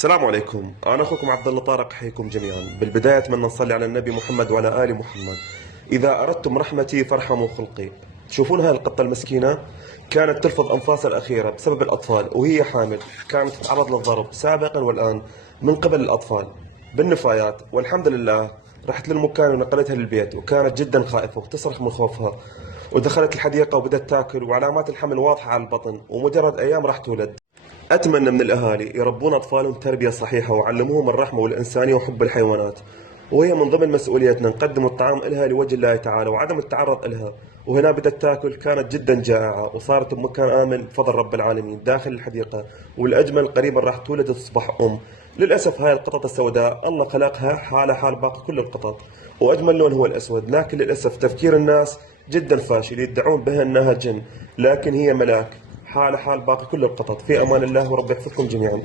السلام عليكم، أنا أخوكم عبد الله طارق، أحييكم جميعا. بالبداية أتمنى نصلي على النبي محمد وعلى آل محمد. إذا أردتم رحمتي فارحموا خلقي. تشوفون هاي القطة المسكينة؟ كانت تلفظ أنفاسها الأخيرة بسبب الأطفال وهي حامل، كانت تتعرض للضرب سابقا والآن من قبل الأطفال بالنفايات، والحمد لله رحت للمكان ونقلتها للبيت، وكانت جدا خائفة وتصرخ من خوفها، ودخلت الحديقة وبدأت تاكل، وعلامات الحمل واضحة على البطن، ومجرد أيام راح تولد. أتمنى من الأهالي يربون أطفالهم تربية صحيحة ويعلموهم الرحمة والإنسانية وحب الحيوانات، وهي من ضمن مسؤوليتنا نقدم الطعام إلها لوجه الله تعالى وعدم التعرض إلها. وهنا بدأت تاكل، كانت جدا جائعة وصارت بمكان آمن بفضل رب العالمين داخل الحديقة، والأجمل قريبا راح تولد وتصبح أم. للأسف هاي القطط السوداء الله خلقها حالة حال باقي كل القطط، وأجمل لون هو الأسود، لكن للأسف تفكير الناس جدا فاشل، يدعون بها أنها جن، لكن هي ملاك حال حال باقي كل القطط. في أمان الله ورب يحفظكم جميعا.